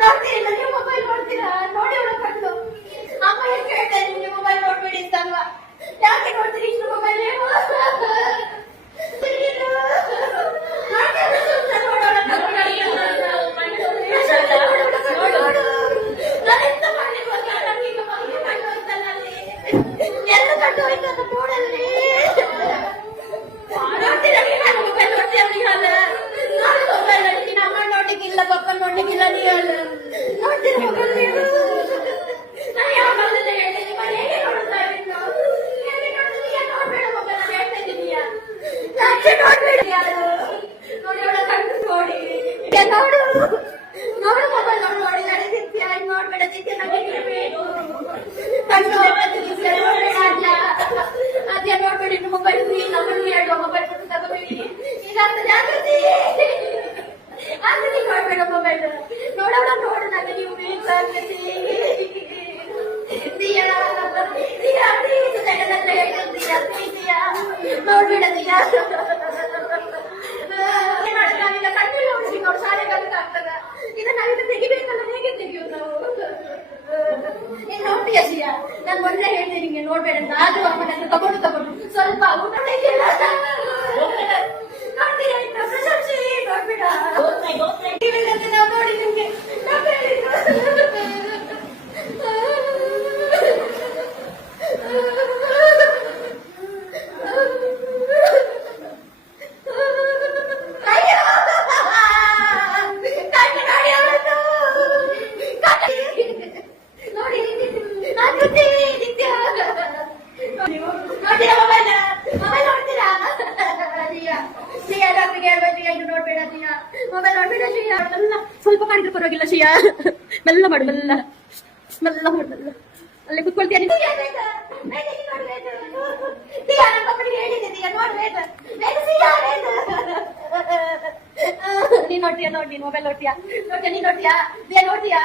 ನೋಡ್ತೀರಾ ನೀವು ಮೊಬೈಲ್ ನೋಡ್ತೀರಾ? ನೋಡಿ ಅವಳ ಕಣ್ಣು. ಅಮ್ಮ ಎಷ್ಟು ಹೇಳ್ತಾರೆ ನಿಮ್ಗೆ ಮೊಬೈಲ್ ನೋಡ್ಬೇಡಿ ಅಂತಲ್ವಾ? ಯಾಕೆ ನೋಡ್ತೀರಿ ಇಷ್ಟು ಮೊಬೈಲ್? ಎಲ್ಲ ಕಟ್ಟು ಹೋಯ್ತು ನೋಡಲ್ಲಿ. ನೋಡ್ಲಿಕ್ಕಿಲ್ಲ ಪಪ್ಪ ನೋಡ್ಲಿಕ್ಕಿಲ್ಲ ನೋಡ್ತೀರ ಮೊಬೈಲ್ ನೀವು? ನಾನು ಯಾವಾಗಲೇ ಹೇಳ್ತೀನಿ ಹೇಗೆ ನೋಡ್ತಾ ಇದ್ದೀನಿ ನೋಡ್ಬೇಡ ಮೊಬೈಲ್ ನಾನು ಹೇಳ್ತಾ ಇದ್ದೀನಿಯಾ? ನೋಡ್ಬೇಡಿ ಯಾರು ನೋಡಿ ಅವಳ ಕಣ್ಣು ನೋಡಿ ನೋಡು ನೋಡು ಮೊಬೈಲ್ ನೋಡಿ ನಡೆದಿತ್ಯ ನೋಡ್ಬೇಡ ನಿತ್ಯ ನಡೀಬೇಕು ಕಣ್ಣು ಅದೇ ನೋಡ್ಬೇಡಿ ಮೊಬೈಲ್ ನಮ್ಮನ್ನು ಹೇಳುವ ಮೊಬೈಲ್ ತಗೋಬೇಡಿ ಇದಾಗ್ತದೆ ಜಾಗೃತಿ ಆಕೃತಿ ನೋಡ್ಬೇಡ ಮೊಬೈಲ್ ನೋಡೋಣ ನೋಡು ನನಗೆ ನೀವು ಬೇಕಾಗ್ತದೆ ನೋಡ್ಬೇಡ ದಿಯಾ ಕಣ್ಣಿಲ್ಲ ಹುಡುಗಿ ನೋಡು ಶಾಲೆ ಕಲಿತಾಗ್ತದ ಇದನ್ನ ಇದು ತೆಗಿಬೇಕಲ್ಲ ಹೇಗೆ ತೆಗಿಯೋದು ನಾವು? ನೀನ್ ನೋಡ್ತೀಯ ಶಿಯಾ? ನಾನು ಮೊನ್ನೆ ಹೇಳ್ತೀನಿ ನಿಂಗೆ ನೋಡ್ಬೇಡ ಅಂತ ಆದ್ರೂ ಅಮ್ಮನ ತಗೊಂಡು ಸ್ವಲ್ಪ ಊಟ ನೋಡ್ತೀಯ ಪ್ರಶಂಸೆ ನೋಡ್ಬೇಡ ನಾವು ನೋಡಿ ನಿಮ್ಗೆ ಸ್ವಲ್ಪ ಮಾಡಿದ್ರೆ ಪರವಾಗಿಲ್ಲ ಶಿಯಾ. ಮೆಲ್ಲ ಮಾಡು ಮೆಲ್ಲ ಮೆಲ್ಲ ಮಾಡು ಮೆಲ್ಲ. ಅಲ್ಲಿ ಕುತ್ಕೊಳ್ತೀಯ ನೀನು ನೋಡ್ತೀಯಾ? ನೋಡಿ ಮೊಬೈಲ್ ನೋಡ್ತೀಯಾ? ನೀನ್ ನೋಡ್ತೀಯಾ? ನೋಡ್ತೀಯಾ?